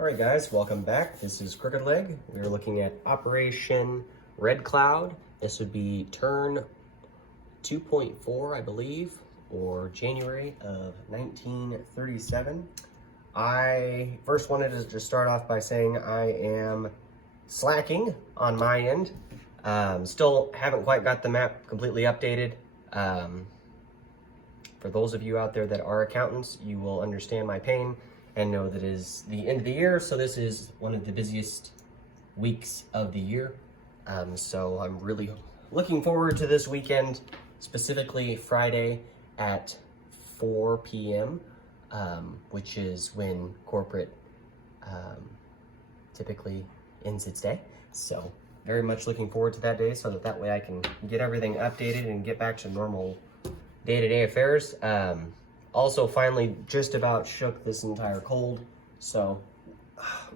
All right, guys, welcome back. This is Crooked Leg. We're looking at Operation Red Cloud. This would be turn 2.4, I believe, or January of 1937. I first wanted to just start off by saying I am slacking on my end. Still haven't quite got the map completely updated. For those of you out there that are accountants, you will understand my pain and know that it is the end of the year, so this is one of the busiest weeks of the year. So I'm really looking forward to this weekend, specifically Friday at 4 p.m., which is when corporate typically ends its day. So very much looking forward to that day so that way I can get everything updated and get back to normal day-to-day affairs. Also finally just about shook this entire cold, so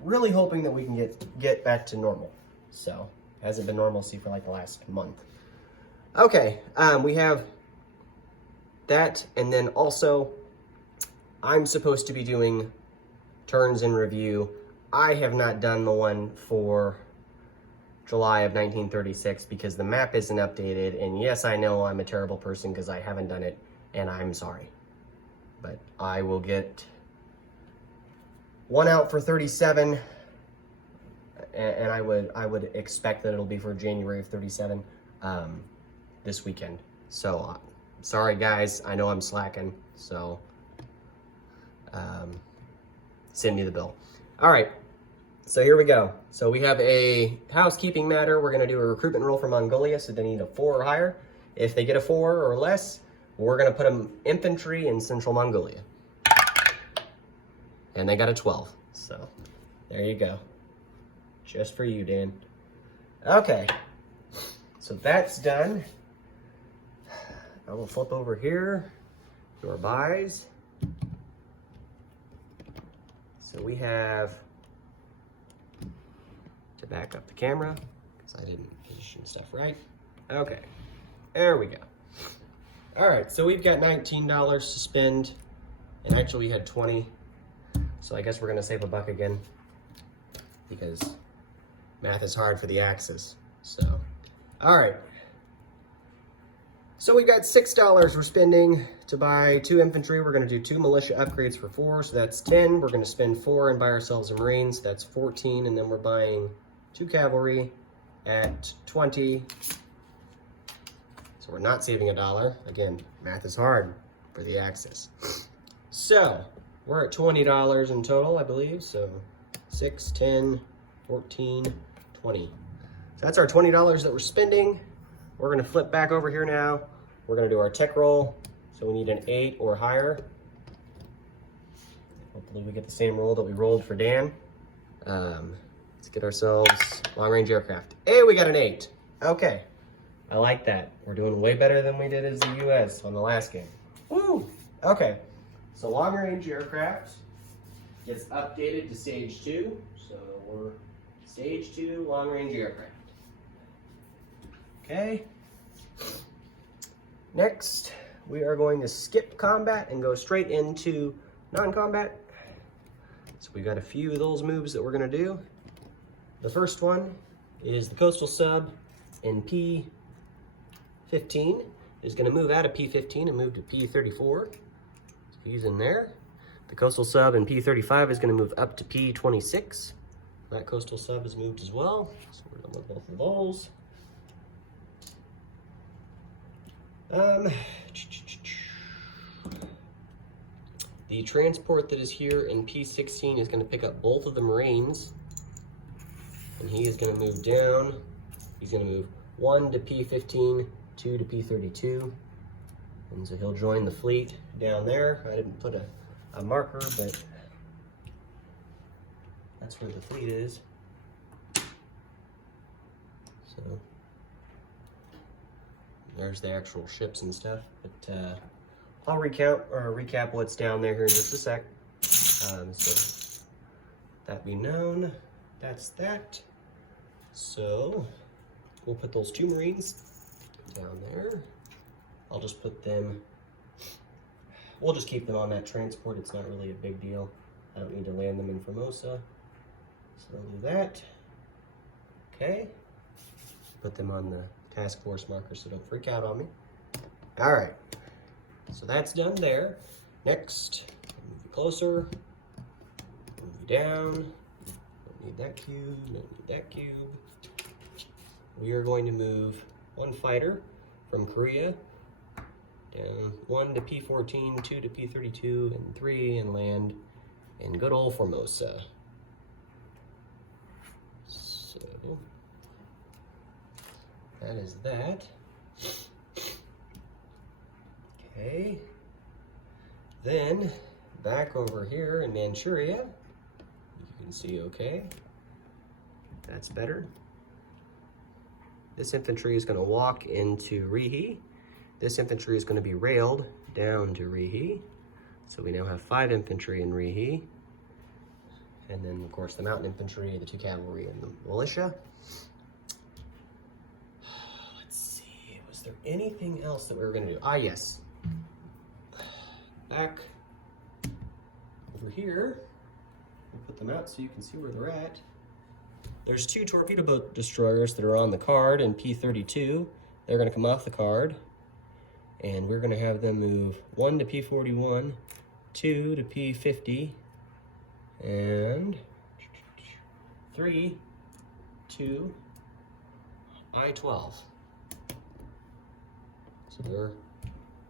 really hoping that we can get back to normal. So hasn't been normalcy for like the last month. Okay, we have that, and then also I'm supposed to be doing turns in review. I have not done the one for July of 1936 because the map isn't updated, and yes, I know I'm a terrible person because I haven't done it, and I'm sorry. But I will get one out for 37, and I would expect that it'll be for January of 37 this weekend. So sorry guys, I know I'm slacking, so send me the bill. All right, so here we go. So we have a housekeeping matter. We're gonna do a recruitment roll for Mongolia, so they need a 4 or higher. If they get a 4 or less, we're gonna put them infantry in Central Mongolia. And they got a 12, so there you go. Just for you, Dan. Okay, so that's done. I will flip over here to our buys. So we have, to back up the camera, because I didn't position stuff right. Okay, there we go. All right, so we've got $19 to spend, and actually we had 20. So I guess we're gonna save a buck again because math is hard for the Axis. So, all right. So we've got $6 we're spending to buy 2 infantry. We're gonna do 2 militia upgrades for 4, so that's 10. We're gonna spend 4 and buy ourselves a Marines, that's 14. And then we're buying 2 cavalry at 20. So we're not saving $1. Again, math is hard for the Axis. So we're at $20 in total, I believe. So 6, 10, 14, 20. So that's our $20 that we're spending. We're gonna flip back over here now. We're gonna do our tech roll. So we need an 8 or higher. Hopefully we get the same roll that we rolled for Dan. Let's get ourselves long-range aircraft. Hey, we got an 8. Okay. I like that. We're doing way better than we did as the U.S. on the last game. Woo! Okay, so long-range aircraft gets updated to stage 2. So we're stage 2 long-range aircraft. Okay. Next, we are going to skip combat and go straight into non-combat. So we've got a few of those moves that we're gonna do. The first one is the coastal sub in P15 is going to move out of P15 and move to P34. So he's in there. The coastal sub in P35 is going to move up to P26. That coastal sub is moved as well. So we're done with both of those. The transport that is here in P16 is going to pick up both of the Marines. And he is going to move down. He's going to move 1 to P15, 2 to P32. And so he'll join the fleet down there. I didn't put a marker, but that's where the fleet is. So there's the actual ships and stuff. But I'll recap what's down there here in just a sec. So that be known. That's that. So we'll put those 2 Marines down there. I'll just put them, we'll just keep them on that transport. It's not really a big deal. I don't need to land them in Formosa. So I'll do that. Okay. Put them on the task force marker so don't freak out on me. All right. So that's done there. Next, move you closer. Move you down. Don't need that cube. Don't need that cube. We are going to move one fighter from Korea down 1 to P14, 2 to P32, and 3, and land in good old Formosa. So that is that. Okay. Then back over here in Manchuria, you can see okay. That's better. This infantry is going to walk into Rihe. This infantry is going to be railed down to Rihe. So we now have 5 infantry in Rihe. And then, of course, the mountain infantry, the 2 cavalry, and the militia. Let's see, was there anything else that we were going to do? Ah, yes. Back over here, we'll put them out so you can see where they're at. There's 2 torpedo boat destroyers that are on the card in P32. They're going to come off the card, and we're going to have them move 1 to P41, 2 to P50, and 3 to I-12. So they're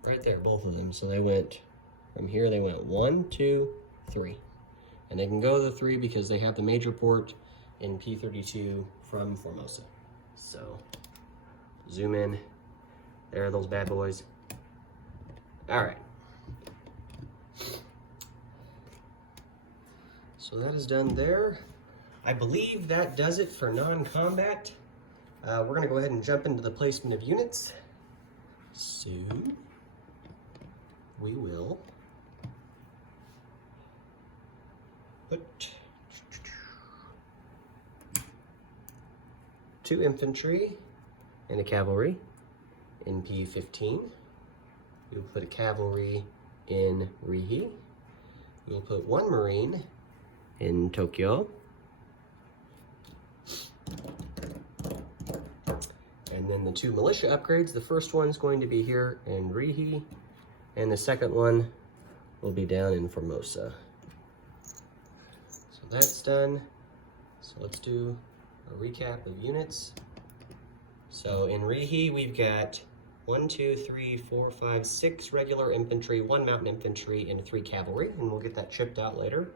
right there, both of them. So they went, from here they went 1, 2, 3. And they can go to the 3 because they have the major port in P32 from Formosa. So zoom in. There are those bad boys. All right. So that is done there. I believe that does it for non-combat. We're gonna go ahead and jump into the placement of units. So we will put 2 infantry and a cavalry in P15. We will put a cavalry in Rihe. We will put 1 marine in Tokyo. And then the 2 militia upgrades. The first one's going to be here in Rihe, and the second one will be down in Formosa. So that's done. So let's do a recap of units. So in Rihe, we've got 1, 2, 3, 4, 5, 6 regular infantry, 1 mountain infantry, and 3 cavalry, and we'll get that chipped out later.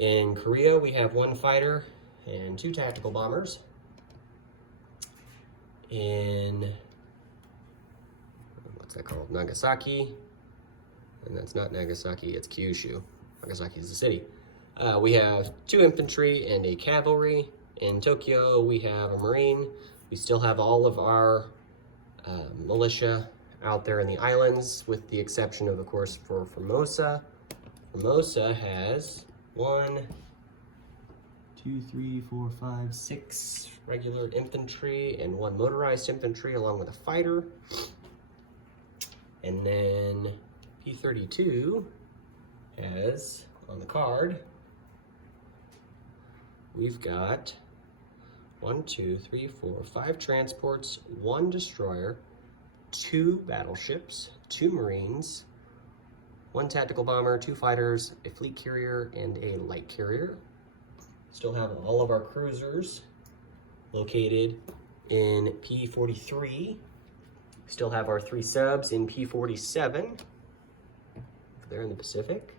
In Korea, we have 1 fighter and 2 tactical bombers. In, what's that called? Nagasaki. And that's not Nagasaki, it's Kyushu. Nagasaki is the city. We have 2 infantry and a cavalry. In Tokyo, we have a marine. We still have all of our militia out there in the islands, with the exception of course, for Formosa. Formosa has 1, 2, 3, 4, 5, 6 regular infantry and 1 motorized infantry along with a fighter. And then P32 has, on the card, we've got 1, 2, 3, 4, 5 transports, 1 destroyer, 2 battleships, 2 marines, 1 tactical bomber, 2 fighters, a fleet carrier, and a light carrier. Still have all of our cruisers located in P43. Still have our 3 subs in P47. There in the Pacific.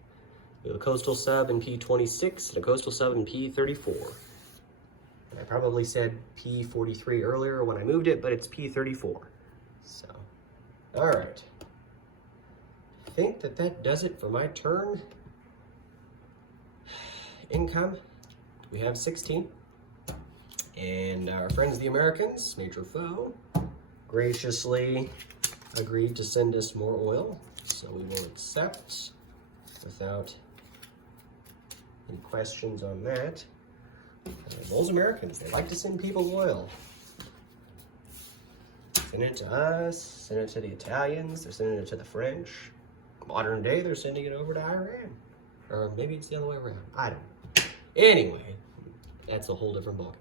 We have a coastal sub in P26 and a coastal sub in P34. I probably said P43 earlier when I moved it, but it's P34. So, all right. I think that does it for my turn. Income, we have 16. And our friends the Americans, Major Foe, graciously agreed to send us more oil. So we will accept without any questions on that. Those Americans, they like to send people oil. Send it to us, send it to the Italians, they're sending it to the French. Modern day, they're sending it over to Iran. Or maybe it's the other way around, I don't know. Anyway, that's a whole different ballgame.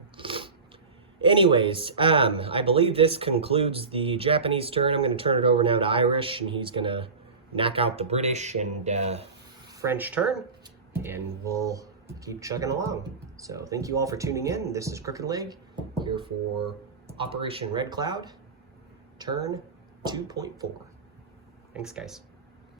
Anyways, I believe this concludes the Japanese turn. I'm going to turn it over now to Irish, and he's going to knock out the British and French turn, and we'll keep chugging along. So thank you all for tuning in. This is Crooked Leg here for Operation Red Cloud, turn 2.4. Thanks, guys.